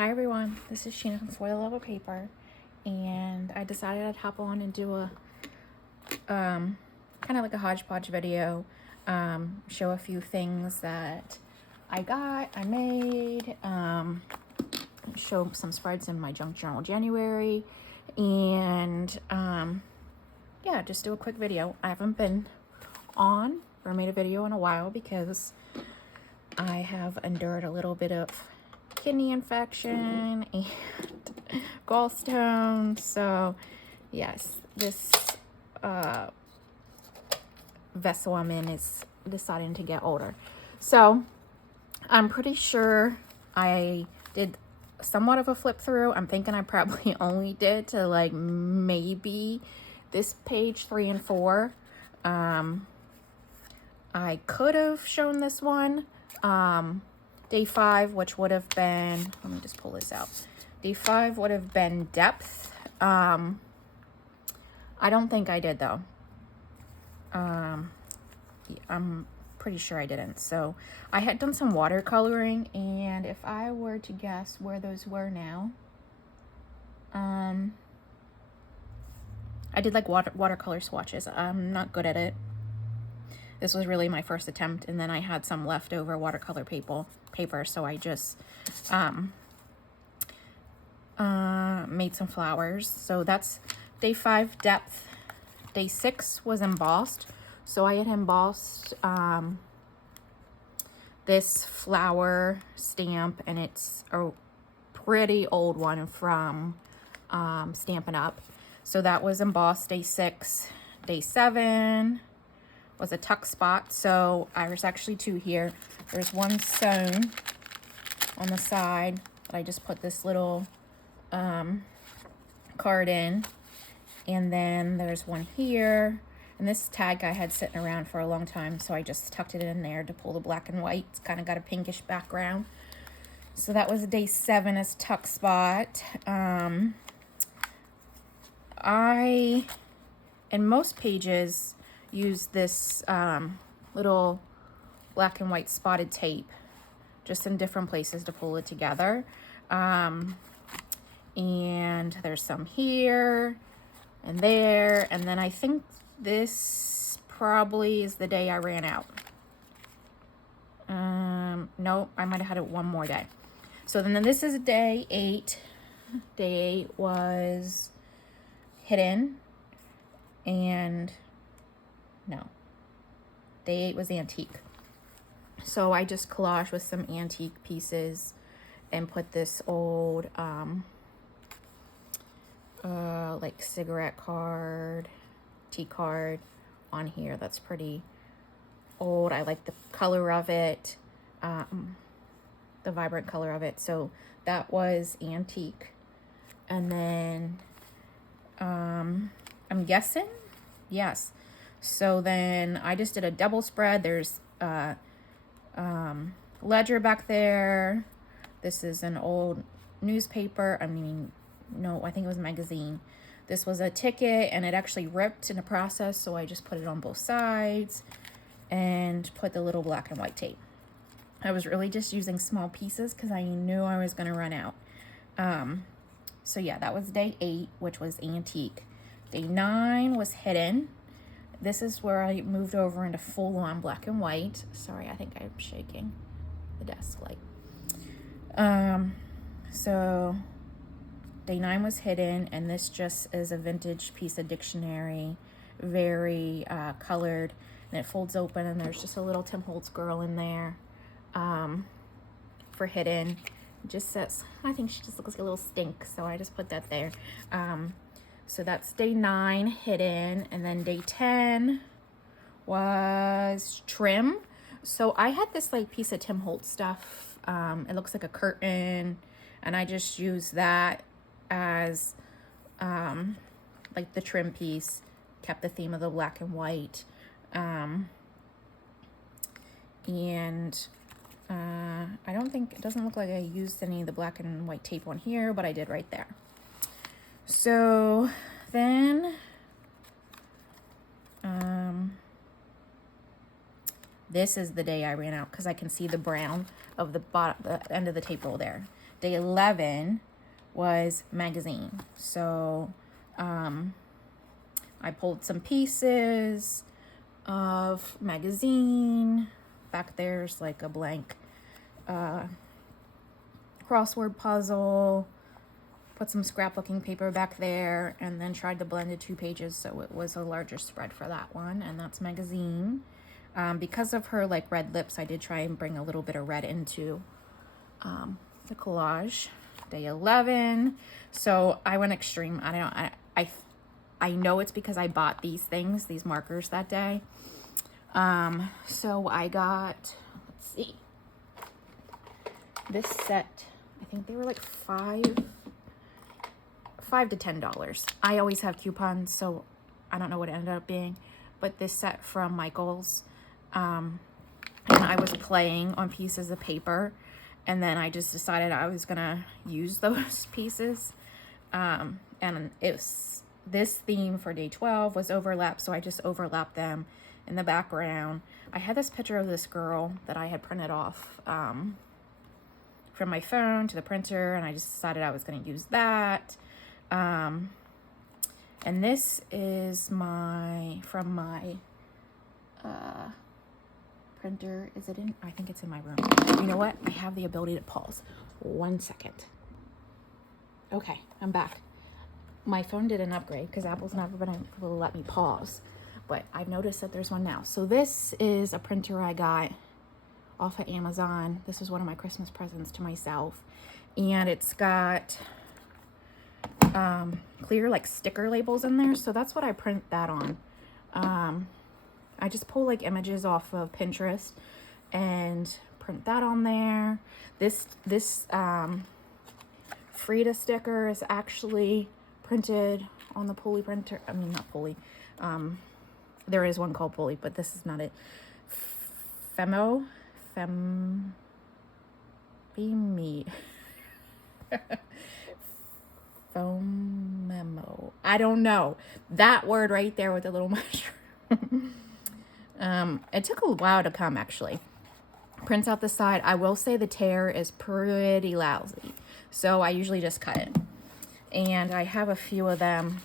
Hi everyone, this is Sheena from For the Love of Paper, and I decided I'd hop on and do a kind of like a hodgepodge video, show a few things that I made, show some spreads in my junk journal January, and yeah, just do a quick video. I haven't been on or made a video in a while because I have endured a little bit of kidney infection and gallstones. So yes, this vessel I'm in is deciding to get older. So I'm pretty sure I did somewhat of a flip through. I'm thinking I probably only did to like maybe this page 3 and 4. I could have shown this one. Day 5, which would have been, let me just pull this out. Day 5 would have been depth. I don't think I did though. I'm pretty sure I didn't. So I had done some watercoloring, and if I were to guess where those were now, I did like watercolor swatches. I'm not good at it. This was really my first attempt, and then I had some leftover watercolor paper, so I just made some flowers. So that's day 5 depth. Day 6 was embossed. So I had embossed this flower stamp, and it's a pretty old one from Stampin' Up. So that was embossed day 6. Day 7 was a tuck spot. So there's actually 2 here. There's one sewn on the side, but I just put this little card in, and then there's one here, and this tag I had sitting around for a long time, so I just tucked it in there to pull the black and white. It's kind of got a pinkish background. So that was day 7 as tuck spot. I in most pages use this little black and white spotted tape just in different places to pull it together. And there's some here and there, and then I think this probably is the day I ran out. No, I might have had it one more day. So then this is day 8. Day 8 was hidden, and no, day 8 was antique. So I just collaged with some antique pieces and put this old like cigarette card, tea card on here. That's pretty old. I like the color of it, the vibrant color of it. So that was antique. And then I'm guessing, yes. So then I just did a double spread. There's ledger back there. This is an old newspaper. I think it was a magazine. This was a ticket, and it actually ripped in the process, so I just put it on both sides and put the little black and white tape. I was really just using small pieces because I knew I was going to run out. So yeah, that was day 8, which was antique. Day 9 was hidden. This is where I moved over into full-on black and white. Sorry, I think I'm shaking the desk light. So day 9 was hidden, and this just is a vintage piece of dictionary, very colored, and it folds open, and there's just a little Tim Holtz girl in there for hidden. It just says, I think she just looks like a little stink, so I just put that there. So that's day 9 hidden, and then day 10 was trim. So I had this like piece of Tim Holtz stuff. It looks like a curtain, and I just used that as like the trim piece. Kept the theme of the black and white, and I don't think, it doesn't look like I used any of the black and white tape on here, but I did right there. So then This is the day I ran out because I can see the brown of the end of the tape roll there. Day 11 was magazine. So I pulled some pieces of magazine. Back there's like a blank crossword puzzle. Put some scrapbooking paper back there, and then tried to blend the 2 pages so it was a larger spread for that one, and that's magazine. Because of her like red lips, I did try and bring a little bit of red into the collage. Day 11. So I went extreme. I know it's because I bought these things, these markers that day. So I got, let's see, this set. I think they were like $5 to $10. I always have coupons, so I don't know what it ended up being, but this set from Michael's, and I was playing on pieces of paper, and then I just decided I was gonna use those pieces, and it was, this theme for day 12 was overlap, so I just overlapped them in the background. I had this picture of this girl that I had printed off from my phone to the printer, and I just decided I was gonna use that. And this is from my printer. Is it in? I think it's in my room. You know what? I have the ability to pause. 1 second. Okay, I'm back. My phone did an upgrade because Apple's never been able to let me pause, but I've noticed that there's one now. So this is a printer I got off of Amazon. This was one of my Christmas presents to myself, and it's got clear like sticker labels in there, so that's what I print that on. I just pull like images off of Pinterest and print that on there. This Frida sticker is actually printed on the Pulley printer. I mean, not Pulley. There is one called Pulley, but this is not it. Femi. Foam memo. I don't know. That word right there with the little mushroom. It took a while to come, actually. Prints out the side. I will say the tear is pretty lousy, so I usually just cut it. And I have a few of them.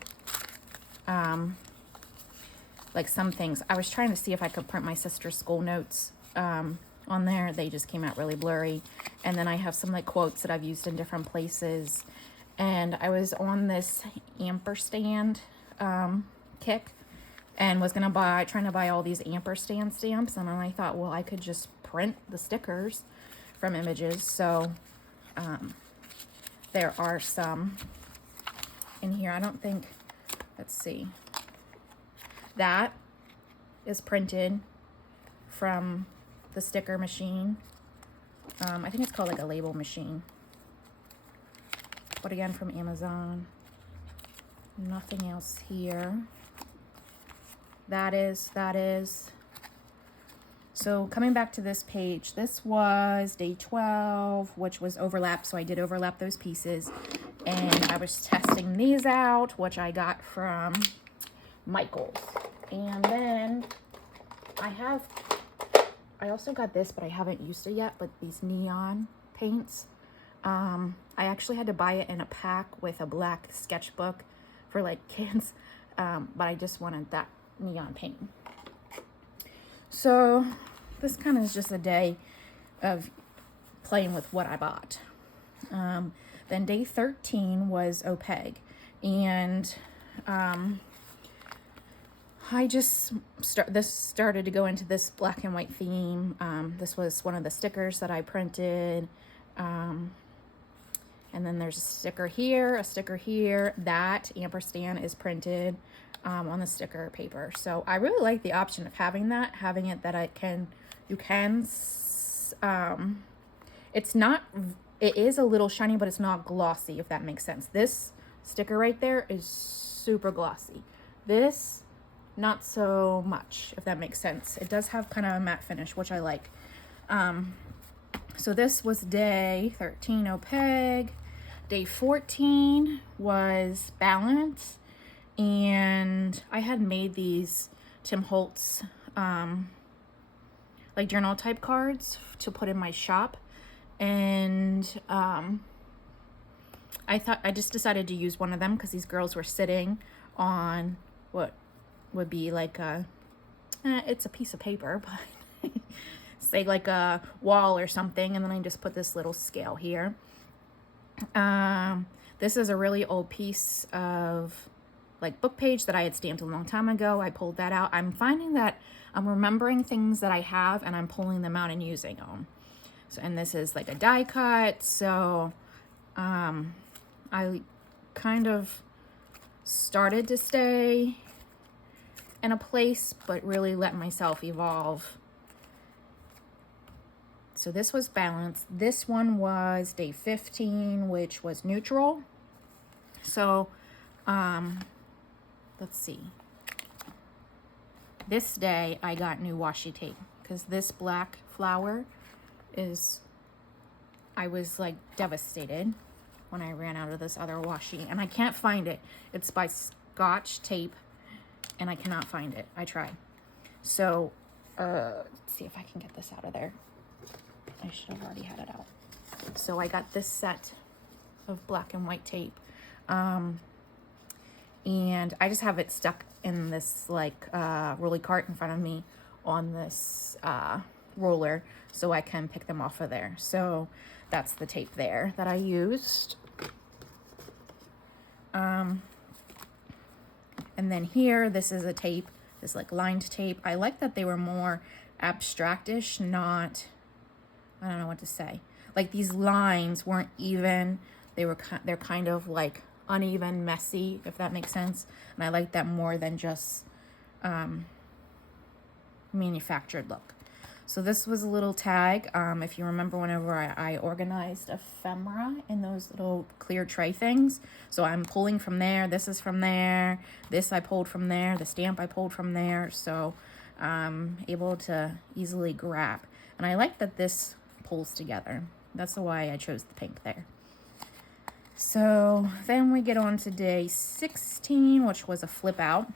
Like some things. I was trying to see if I could print my sister's school notes on there. They just came out really blurry. And then I have some like quotes that I've used in different places. And I was on this ampersand kick and was trying to buy all these ampersand stamps, and then I thought, well, I could just print the stickers from images. So there are some in here. I don't think, let's see, that is printed from the sticker machine. I think it's called like a label machine. But again, from Amazon. Nothing else here. That is. So coming back to this page, this was day 12, which was overlap. So I did overlap those pieces. And I was testing these out, which I got from Michael's. And then I also got this, but I haven't used it yet, but these neon paints. I actually had to buy it in a pack with a black sketchbook for like kids, but I just wanted that neon paint. So this kind of is just a day of playing with what I bought. Then day 13 was OPEG, and I just started to go into this black and white theme. This was one of the stickers that I printed. And then there's a sticker here, That ampersand is printed on the sticker paper. So I really like the option of having it that it is a little shiny, but it's not glossy, if that makes sense. This sticker right there is super glossy. This, not so much, if that makes sense. It does have kind of a matte finish, which I like. So this was day 13 OPEG. Day 14 was balance, and I had made these Tim Holtz like journal type cards to put in my shop. And I just decided to use one of them because these girls were sitting on what would be like it's a piece of paper, but say like a wall or something. And then I just put this little scale here. This is a really old piece of like book page that I had stamped a long time ago. I pulled that out. I'm finding that I'm remembering things that I have and I'm pulling them out and using them. So, and this is like a die cut. So I kind of started to stay in a place, but really let myself evolve. So this was balanced. This one was day 15, which was neutral. So let's see. This day I got new washi tape because this black flower is, I was like devastated when I ran out of this other washi and I can't find it. It's by Scotch Tape and I cannot find it. I tried. So let's see if I can get this out of there. I should have already had it out. So I got this set of black and white tape. And I just have it stuck in this like rolly cart in front of me on this roller so I can pick them off of there. So that's the tape there that I used. And then here, this is a tape, this like lined tape. I like that they were more abstractish, not, I don't know what to say. Like these lines weren't even, they're kind of like uneven, messy, if that makes sense. And I like that more than just manufactured look. So this was a little tag. If you remember, whenever I organized ephemera in those little clear tray things. So I'm pulling from there. This is from there. This I pulled from there. The stamp I pulled from there. So I'm able to easily grab. And I like that this pulls together. That's why I chose the pink there. So then we get on to day 16, which was a flip out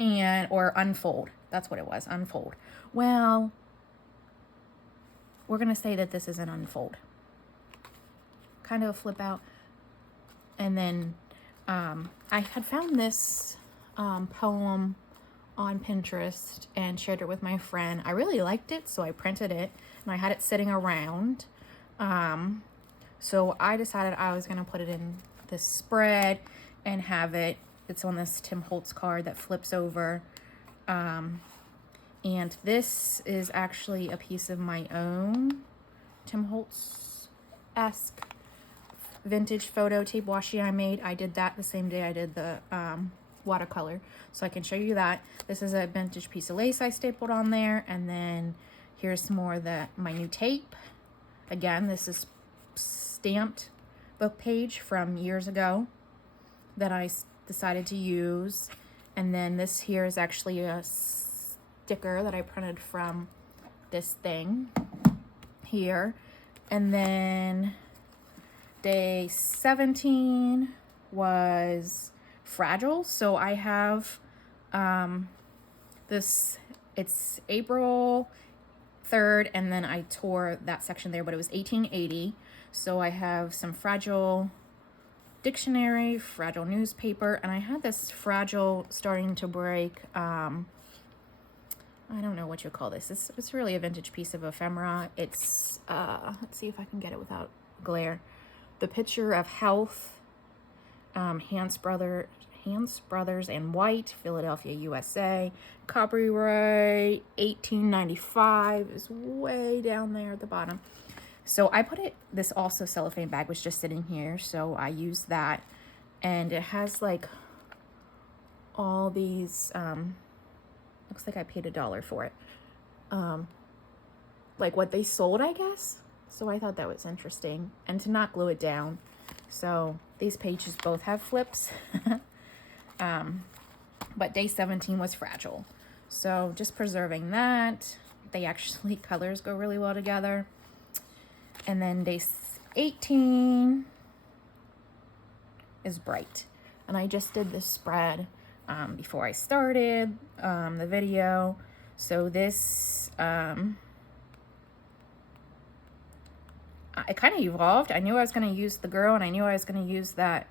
or unfold. That's what it was, unfold. Well, we're going to say that this is an unfold. Kind of a flip out. And then I had found this poem on Pinterest and shared it with my friend. I really liked it, so I printed it and I had it sitting around. So I decided I was going to put it in this spread and have it. It's on this Tim Holtz card that flips over. And this is actually a piece of my own Tim Holtz-esque vintage photo tape washi I made. I did that the same day I did the watercolor. So I can show you that. This is a vintage piece of lace I stapled on there. And then here's some more of my new tape. Again, this is stamped book page from years ago that I decided to use. And then this here is actually a sticker that I printed from this thing here. And then day 17 was fragile. So I have this, it's April 3rd, and then I tore that section there, but it was 1880. So I have some fragile dictionary, fragile newspaper, and I had this fragile starting to break. I don't know what you call this. It's really a vintage piece of ephemera. It's let's see if I can get it without glare. The picture of health, Hans Brothers and White, Philadelphia, USA. Copyright 1895 is way down there at the bottom. So I put it, this also cellophane bag was just sitting here, so I used that. And it has like all these, looks like I paid $1 for it. Like what they sold, I guess. So I thought that was interesting. And to not glue it down. So these pages both have flips. But day 17 was fragile. So just preserving that. They actually, colors go really well together. And then day 18 is bright. And I just did this spread before I started the video. So this, it kind of evolved. I knew I was going to use the girl, and I knew I was going to use that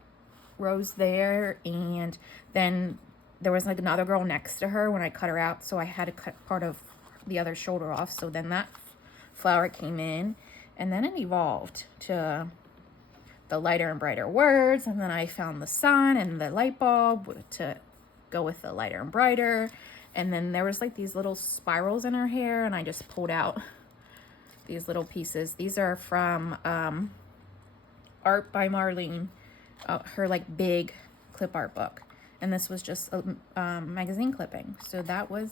rose there, and then there was like another girl next to her when I cut her out, so I had to cut part of the other shoulder off. So then that flower came in, and then it evolved to the lighter and brighter words, and then I found the sun and the light bulb to go with the lighter and brighter, and then there was like these little spirals in her hair, and I just pulled out these little pieces. These are from Art by Marlene, her like big clip art book, and this was just a magazine clipping. So that was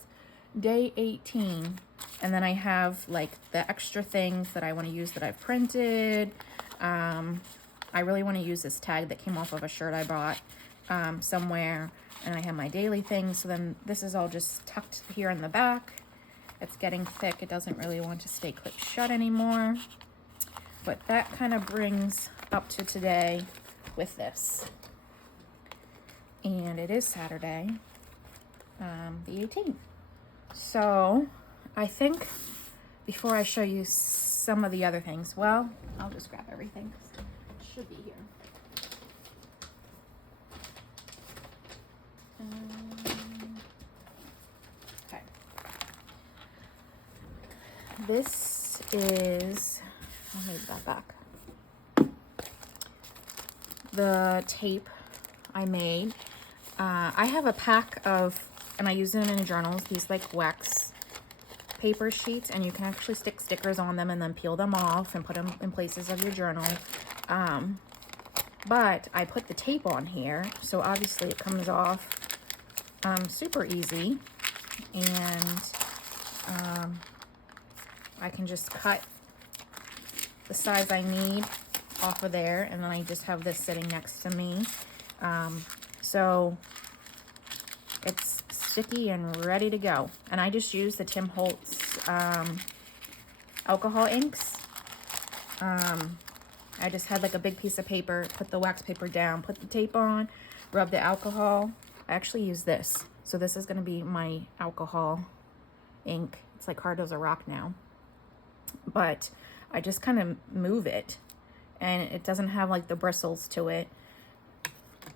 day 18, and then I have like the extra things that I want to use that I've printed. I really want to use this tag that came off of a shirt I bought somewhere, and I have my daily things. So then this is all just tucked here in the back. It's getting thick. It doesn't really want to stay clipped shut anymore. But that kind of brings up to today with this. And it is Saturday, the 18th. So I think before I show you some of the other things, well, I'll just grab everything. It should be here. Okay. This is, I'll move that back. The tape I made. I have a pack of, and I use them in journals, these like wax paper sheets, and you can actually stick stickers on them and then peel them off and put them in places of your journal. But I put the tape on here, so obviously it comes off super easy, and I can just cut the size I need off of there, and then I just have this sitting next to me. So it's sticky and ready to go. And I just use the Tim Holtz alcohol inks. I just had like a big piece of paper, put the wax paper down, put the tape on, rub the alcohol. I actually use this. So this is going to be my alcohol ink. It's like hard as a rock now. But I just kind of move it, and it doesn't have like the bristles to it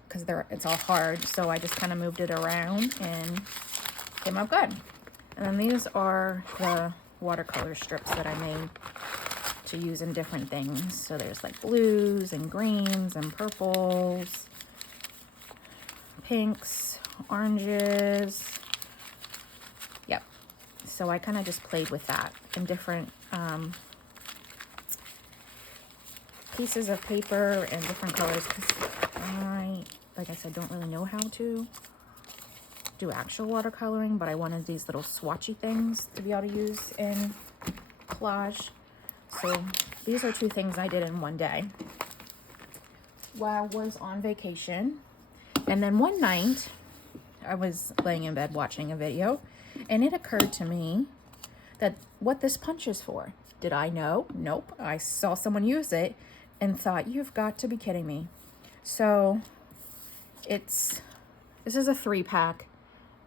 because it's all hard. So I just kind of moved it around and came out good. And then these are the watercolor strips that I made to use in different things. So there's like blues and greens and purples, pinks, oranges. Yep. So I kind of just played with that in different pieces of paper and different colors, because I, like I said, don't really know how to do actual watercoloring, but I wanted these little swatchy things to be able to use in collage. So these are two things I did in one day while I was on vacation. And then one night I was laying in bed watching a video, and it occurred to me that what this punch is for. Did I know? Nope. I saw someone use it and thought, you've got to be kidding me. So this is a 3-pack.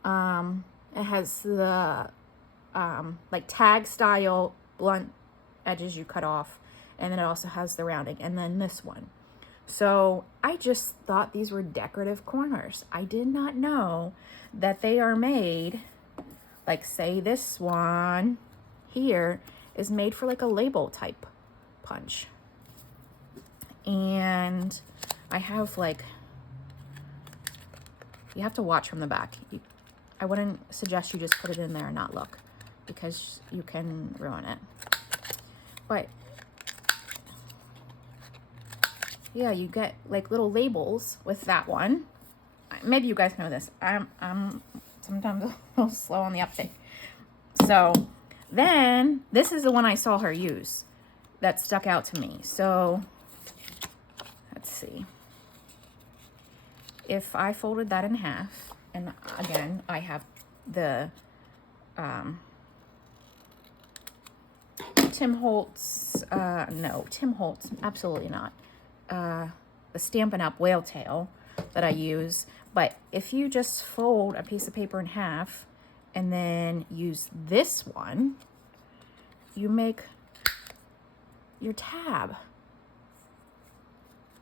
It has the like tag style blunt edges you cut off, and then it also has the rounding, and then this one. So I just thought these were decorative corners. I did not know that they are made, like say this one here is made for like a label type punch. And I have like, you have to watch from the back. I wouldn't suggest you just put it in there and not look, because you can ruin it. But yeah, you get like little labels with that one. Maybe you guys know this. I'm sometimes a little slow on the uptake. So then this is the one I saw her use that stuck out to me. So let's see. If I folded that in half, and again, I have the Tim Holtz, no, Tim Holtz, absolutely not. The Stampin' Up! Whale Tail that I use. But if you just fold a piece of paper in half and then use this one, you make your tab.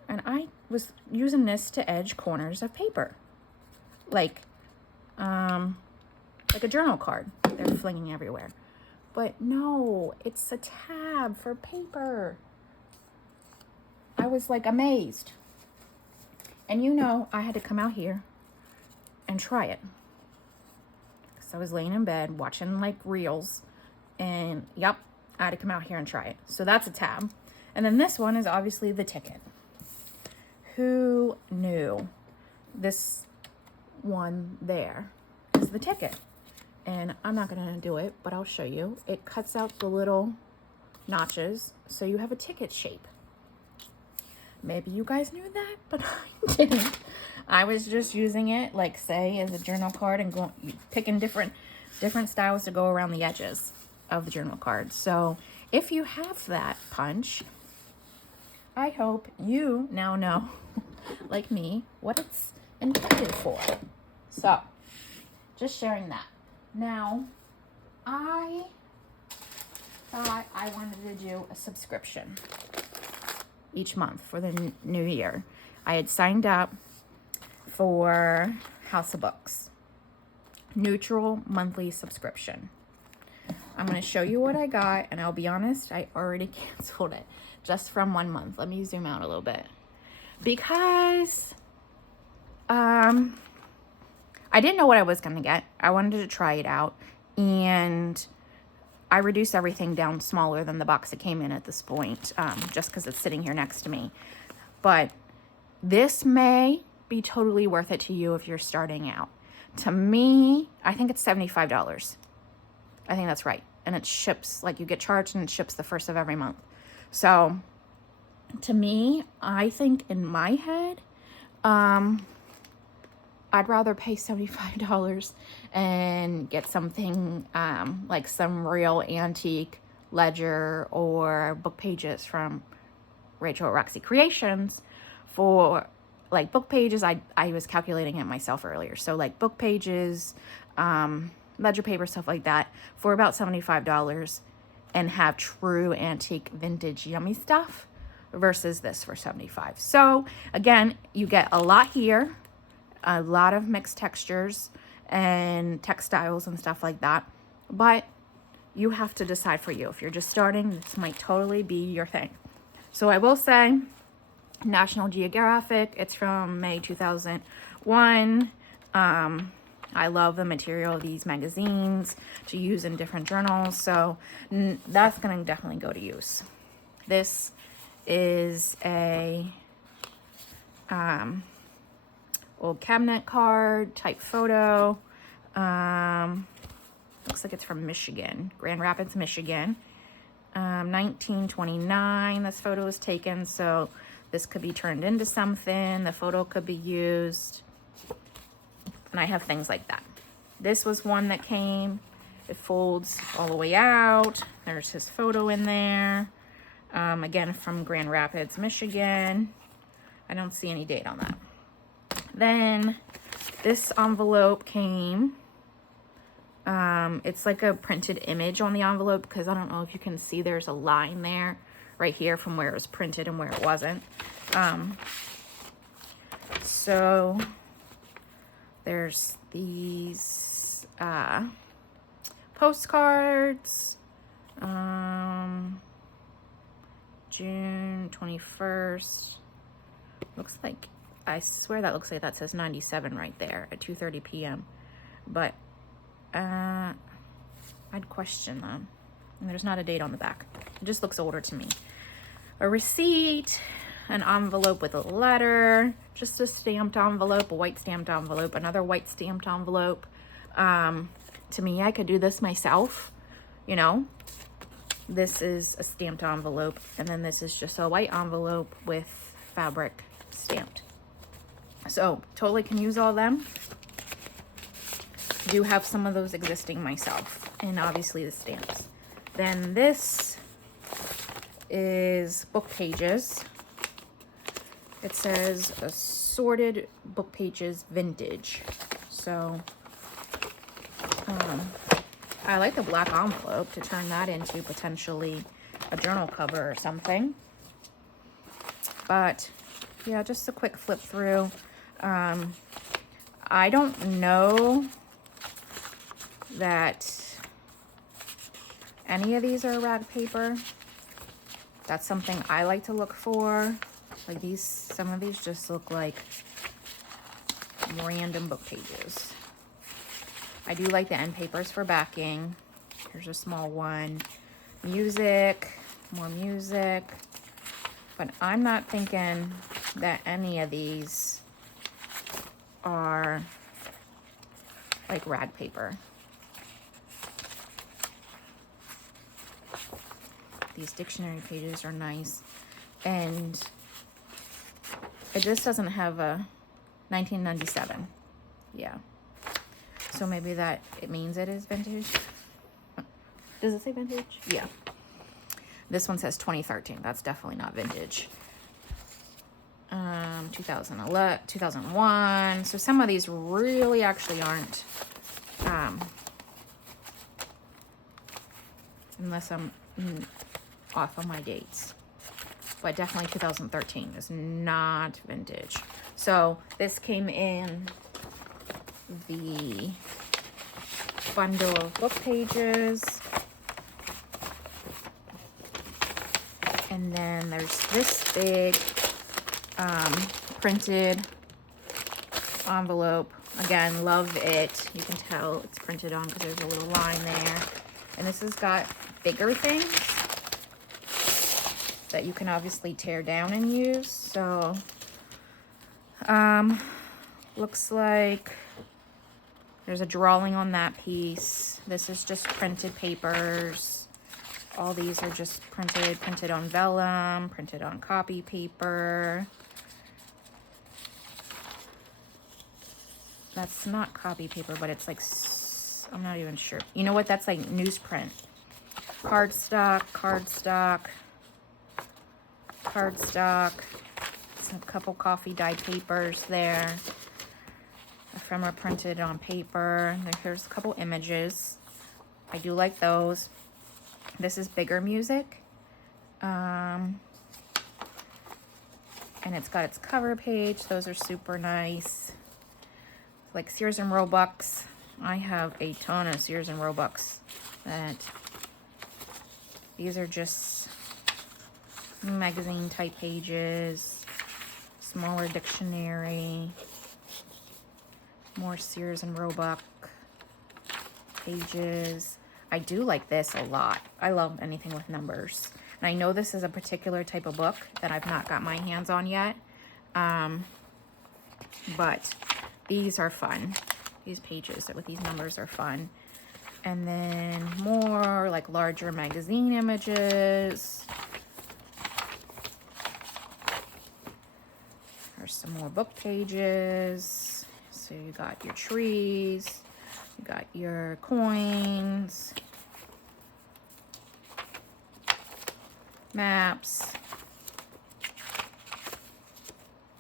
And I was using this to edge corners of paper, like a journal card they're flinging everywhere. But no, it's a tab for paper. I was like amazed. And you know, I had to come out here and try it. So I was laying in bed watching like reels, and yep, I had to come out here and try it. So that's a tab. And then this one is obviously the ticket. Who knew this one there is the ticket? And I'm not gonna do it, but I'll show you. It cuts out the little notches so you have a ticket shape. Maybe you guys knew that, but I didn't. I was just using it, like, say, as a journal card and picking different styles to go around the edges of the journal card. So if you have that punch, I hope you now know, like me, what it's intended for. So just sharing that. Now, I thought I wanted to do a subscription each month for the new year. I had signed up for House of Books, neutral monthly subscription. I'm going to show you what I got, and I'll be honest, I already canceled it just from 1 month. Let me zoom out a little bit, because I didn't know what I was going to get. I wanted to try it out, and I reduced everything down smaller than the box it came in at this point, just because it's sitting here next to me. But this may be totally worth it to you if you're starting out. To me, I think it's $75. I think that's right. And it ships, like, you get charged and it ships the first of every month. So to me, I think in my head, I'd rather pay $75 and get something like some real antique ledger or book pages from Rachel at Roxy Creations. For like book pages, I was calculating it myself earlier. So like book pages, ledger paper, stuff like that, for about $75, and have true antique vintage yummy stuff versus this for $75. So again, you get a lot here, a lot of mixed textures and textiles and stuff like that, but you have to decide for you. If you're just starting, this might totally be your thing. So I will say, National Geographic, it's from May 2001. I love the material of these magazines to use in different journals, so that's going to definitely go to use. This is a old cabinet card type photo. Looks like it's from Michigan, Grand Rapids, Michigan. 1929 this photo was taken, so this could be turned into something. The photo could be used, and I have things like that. This was one that came, it folds all the way out. There's his photo in there. Again, from Grand Rapids, Michigan. I don't see any date on that. Then this envelope came. It's like a printed image on the envelope, because I don't know if you can see, there's a line there right here from where it was printed and where it wasn't. So there's these postcards. June 21st. Looks like, I swear that looks like that says 97 right there at 2:30 p.m. But I'd question that. And there's not a date on the back. It just looks older to me. A receipt, an envelope with a letter, just a stamped envelope, a white stamped envelope, another white stamped envelope. To me, I could do this myself, you know. This is a stamped envelope, and then this is just a white envelope with fabric stamped. So totally can use all of them. Do have some of those existing myself, and obviously the stamps. Then this is book pages. It says assorted book pages vintage. So I like the black envelope to turn that into potentially a journal cover or something. But yeah, just a quick flip through. I don't know that any of these are rag paper. That's something I like to look for. Like these, some of these just look like random book pages. I do like the end papers for backing. Here's a small one. Music, more music. But I'm not thinking that any of these are like rag paper. These dictionary pages are nice. And it just doesn't have a 1997. Yeah. So maybe that it means it is vintage. Does it say vintage? Yeah. This one says 2013. That's definitely not vintage. 2011, 2001. So some of these really actually aren't. Unless I'm off on my dates. But definitely 2013 is not vintage. So this came in the bundle of book pages. And then there's this big printed envelope. Again, love it. You can tell it's printed on because there's a little line there. And this has got bigger things that you can obviously tear down and use. So, looks like there's a drawing on that piece. This is just printed papers. All these are just printed on vellum, printed on copy paper. That's not copy paper, but it's like, I'm not even sure. You know what? That's like newsprint. Cardstock, cardstock, cardstock. Some couple coffee dyed papers there. Ephemera printed on paper. Then here's a couple images. I do like those. This is bigger music. And it's got its cover page. Those are super nice. Like Sears and Roebucks. I have a ton of Sears and Roebucks. These are just magazine type pages. Smaller dictionary. More Sears and Roebuck pages. I do like this a lot. I love anything with numbers. And I know this is a particular type of book that I've not got my hands on yet. But these are fun. These pages with these numbers are fun. And then more like larger magazine images. There's some more book pages. So you got your trees. You got your coins, maps.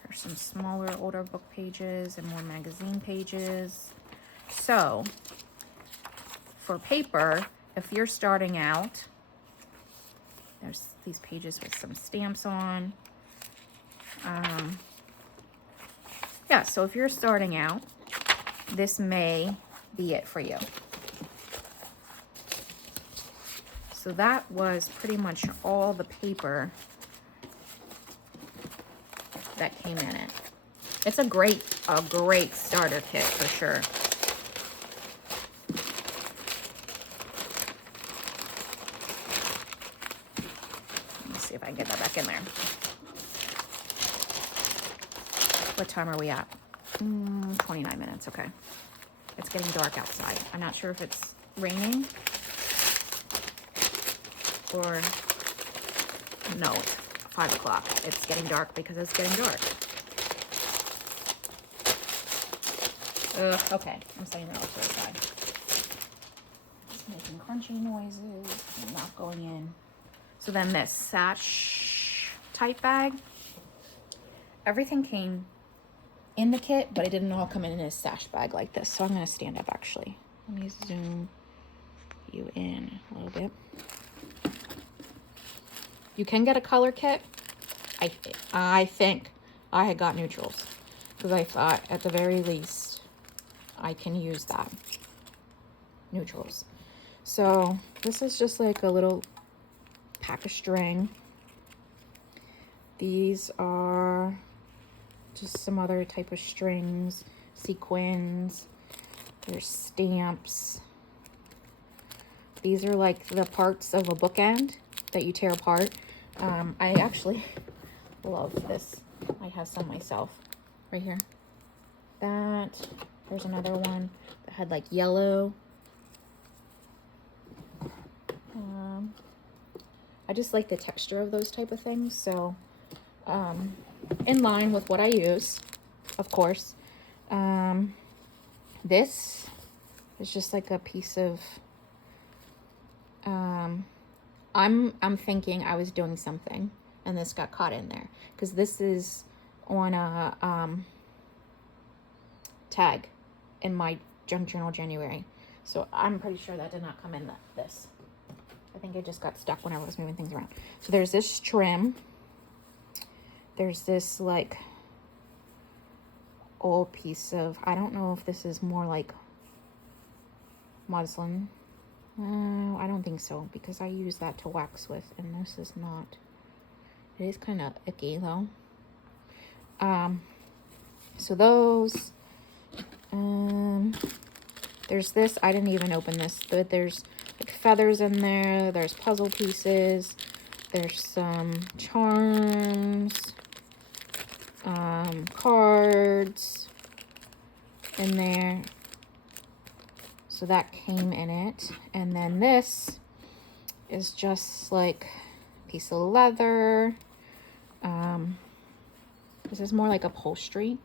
There's some smaller, older book pages and more magazine pages. So, for paper, if you're starting out, there's these pages with some stamps on. Yeah, so if you're starting out, this may be it for you. So that was pretty much all the paper that came in it. It's a great starter kit for sure. Let me see if I can get that back in there. What time are we at? 29 minutes, okay. It's getting dark outside. I'm not sure if it's raining or no, it's 5 o'clock. It's getting dark because it's getting dark. Okay, I'm setting it off to the side. It's making crunchy noises and not going in. So then this sash type bag, everything came in the kit, but it didn't all come in a sash bag like this. So I'm going to stand up actually. Let me zoom you in a little bit. You can get a color kit. I think I had got neutrals because I thought at the very least I can use that. Neutrals. So this is just like a little pack of string. These are just some other type of strings, sequins. There's stamps. These are like the parts of a bookend that you tear apart. I actually love this. I have some myself right here. There's another one that had like yellow. I just like the texture of those type of things. So in line with what I use, of course. This is just like a piece of, I'm thinking I was doing something and this got caught in there because this is on a tag in my junk journal January. So I'm pretty sure that did not come in this. I think it just got stuck whenever I was moving things around. So there's this trim. There's this like old piece of, I don't know if this is more like muslin. I don't think so because I use that to wax with and this is not. It is kind of icky though. So those, there's this, I didn't even open this, but there's like feathers in there, there's puzzle pieces, there's some charms, cards in there. So that came in it. And then this is just like a piece of leather. This is more like upholstery.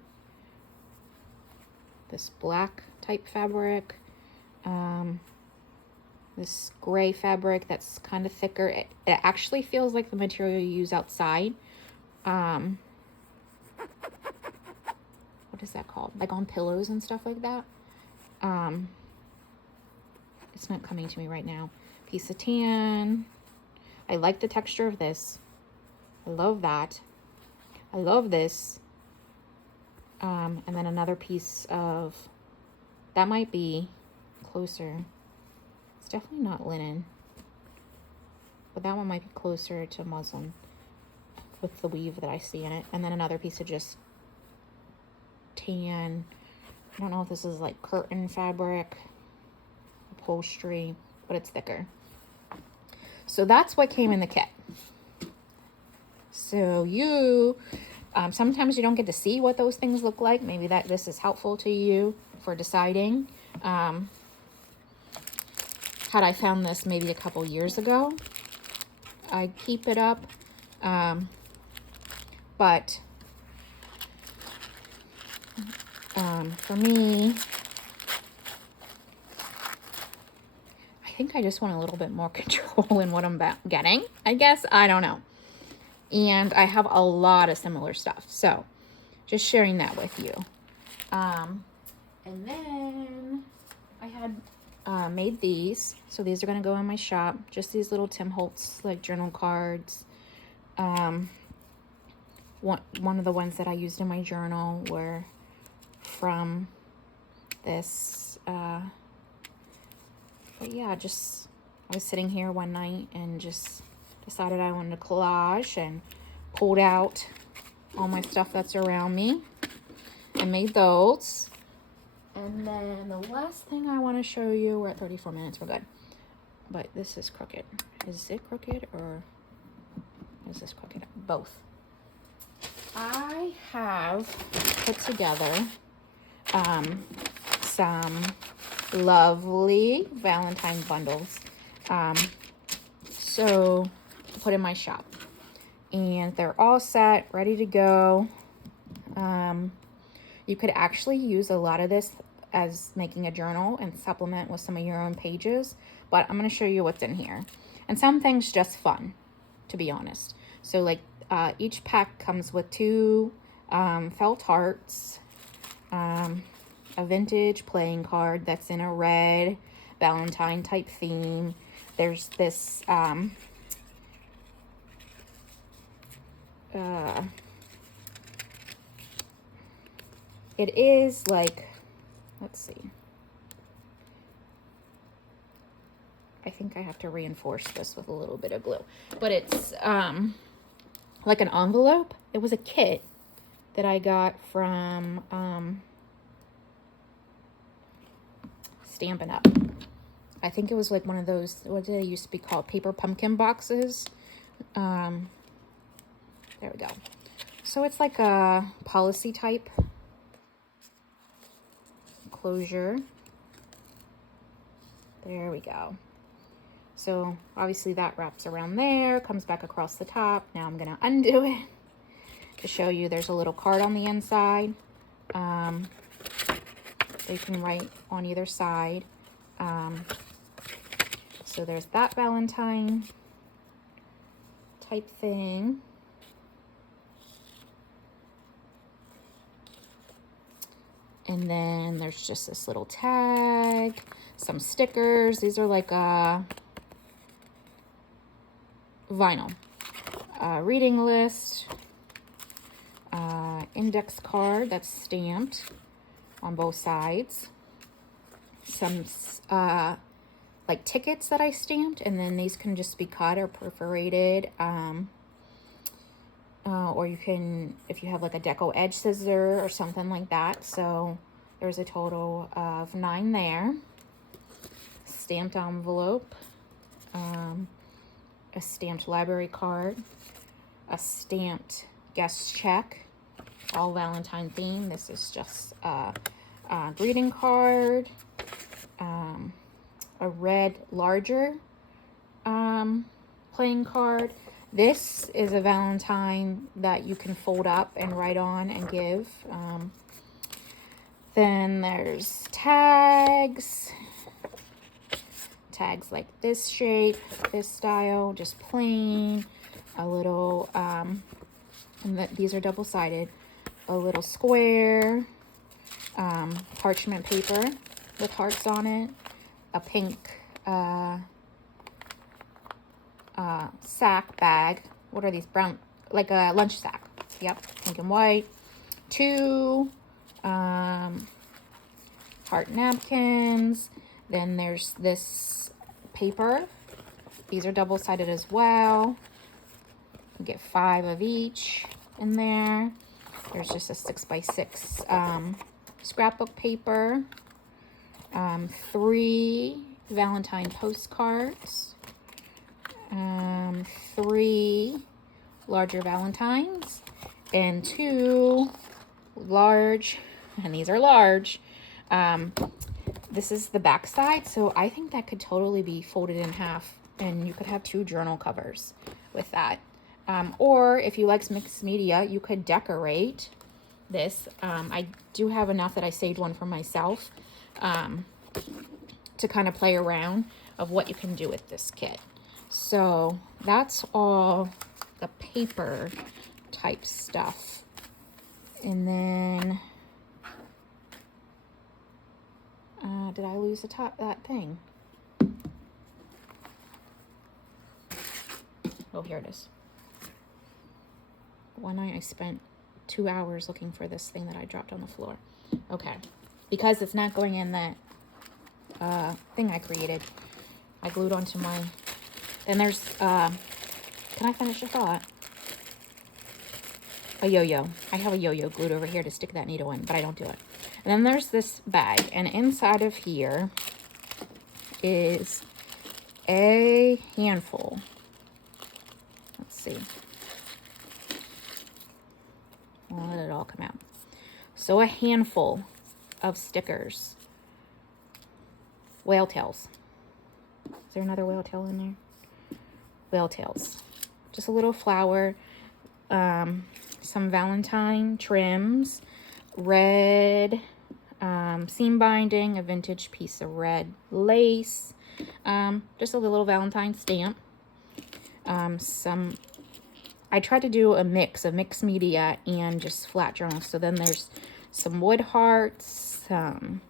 This black type fabric. This gray fabric that's kind of thicker. It actually feels like the material you use outside. What is that called? Like on pillows and stuff like that. It's not coming to me right now. Piece of tan. I like the texture of this. I love that. I love this. And then another piece of, that might be closer. It's definitely not linen. But that one might be closer to muslin with the weave that I see in it. And then another piece of just tan. I don't know if this is like curtain fabric, upholstery, but it's thicker. So that's what came in the kit. So you, sometimes you don't get to see what those things look like. Maybe this is helpful to you for deciding. Had I found this maybe a couple years ago, I'd keep it up. But for me, I think I just want a little bit more control in what I'm getting, I guess. I don't know. And I have a lot of similar stuff. So just sharing that with you. And then I had made these. So these are going to go in my shop. Just these little Tim Holtz like journal cards. One of the ones that I used in my journal were from this. But yeah, just I was sitting here one night and just decided I wanted to collage and pulled out all my stuff that's around me and made those. And then the last thing I want to show you, we're at 34 minutes, we're good. But this is crooked. Is it crooked or is this crooked? Both. I have put together some lovely Valentine bundles. So to put in my shop. And they're all set, ready to go. You could actually use a lot of this as making a journal and supplement with some of your own pages. But I'm going to show you what's in here. And some things just fun, to be honest. So like each pack comes with 2 felt hearts, a vintage playing card that's in a red Valentine type theme. There's this it is like, let's see. I think I have to reinforce this with a little bit of glue, but it's like an envelope. It was a kit that I got from Stampin' Up. I think it was like one of those, what did they used to be called? Paper pumpkin boxes. There we go. So it's like a policy type closure. There we go. So obviously that wraps around there, comes back across the top. Now I'm gonna undo it to show you there's a little card on the inside. You can write on either side. So there's that Valentine type thing. And then there's just this little tag, some stickers. These are like vinyl, reading list, index card that's stamped on both sides, some like tickets that I stamped, and then these can just be cut or perforated, or you can, if you have like a deco edge scissor or something like that. So there's a total of 9 there. Stamped envelope, a stamped library card, a stamped guest check, all Valentine theme. This is just a greeting card, a red larger playing card. This is a Valentine that you can fold up and write on and give. Then there's tags like this shape, this style, just plain. A little, and these are double-sided. A little square, parchment paper with hearts on it. A pink sack bag. What are these? Brown, like a lunch sack. Yep, pink and white. 2 heart napkins. Then there's this paper. These are double-sided as well. You get 5 of each in there. There's just a 6x6 scrapbook paper. 3 Valentine postcards. 3 larger Valentines. And 2 large, and these are large. This is the back side, so I think that could totally be folded in half, and you could have 2 journal covers with that. Or if you like mixed media, you could decorate this. I do have enough that I saved one for myself to kind of play around of what you can do with this kit. So that's all the paper type stuff. And then did I lose that thing? Oh, here it is. One night I spent 2 hours looking for this thing that I dropped on the floor. Okay, because it's not going in that thing I created. I glued onto my, then there's, can I finish a thought? A yo-yo. I have a yo-yo glued over here to stick that needle in, but I don't do it. And then there's this bag, and inside of here is a handful. Let's see. I'll let it all come out. So a handful of stickers. Whale tails. Is there another whale tail in there? Whale tails. Just a little flower. Some Valentine trims. Red seam binding. A vintage piece of red lace. Just a little Valentine stamp. I tried to do a mix of mixed media and just flat journals. So then there's some wood hearts, some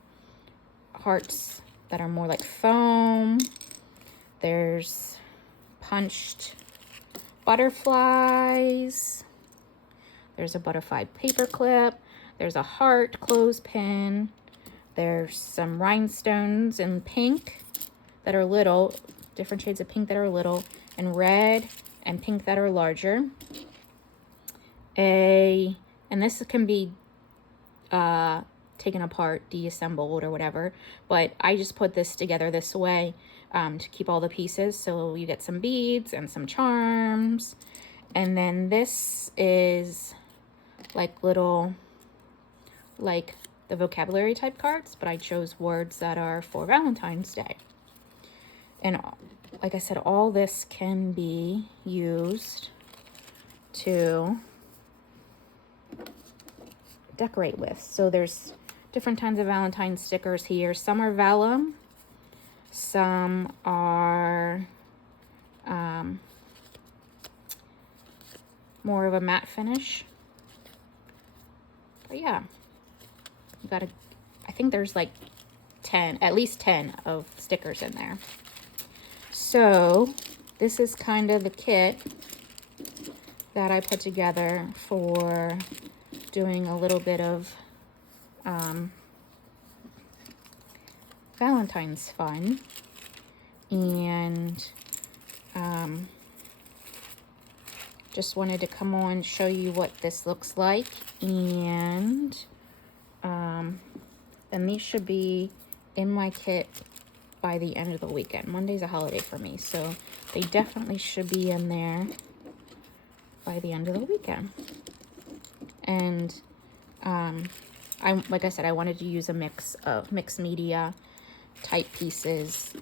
hearts that are more like foam. There's punched butterflies. There's a butterfly paper clip. There's a heart clothespin. There's some rhinestones in pink that are little, different shades of pink that are little, and red and pink that are larger. And this can be taken apart, deassembled, or whatever, but I just put this together this way to keep all the pieces. So you get some beads and some charms. And then this is like little, like the vocabulary type cards, but I chose words that are for Valentine's Day. And like I said, all this can be used to decorate with. So there's different kinds of Valentine stickers here. Some are vellum, some are more of a matte finish. But yeah, you gotta, I think there's like 10, at least 10 of stickers in there. So this is kind of the kit that I put together for doing a little bit of Valentine's fun. And just wanted to come on, show you what this looks like. And then these should be in my kit by the end of the weekend. Monday's a holiday for me, so they definitely should be in there by the end of the weekend. And like I said, I wanted to use a mix of mixed media type pieces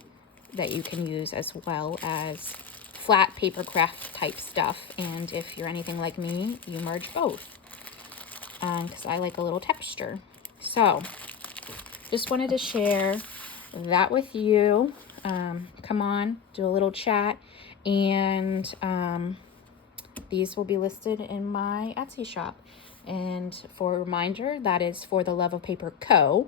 that you can use, as well as flat paper craft type stuff. And if you're anything like me, you merge both, because I like a little texture. So just wanted to share that with you. Come on, do a little chat. And these will be listed in my Etsy shop. And for a reminder, that is For the Love of Paper Co.,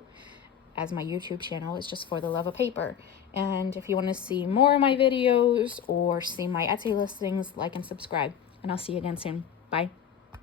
as my YouTube channel is just For the Love of Paper. And if you want to see more of my videos or see my Etsy listings, like and subscribe. And I'll see you again soon. Bye.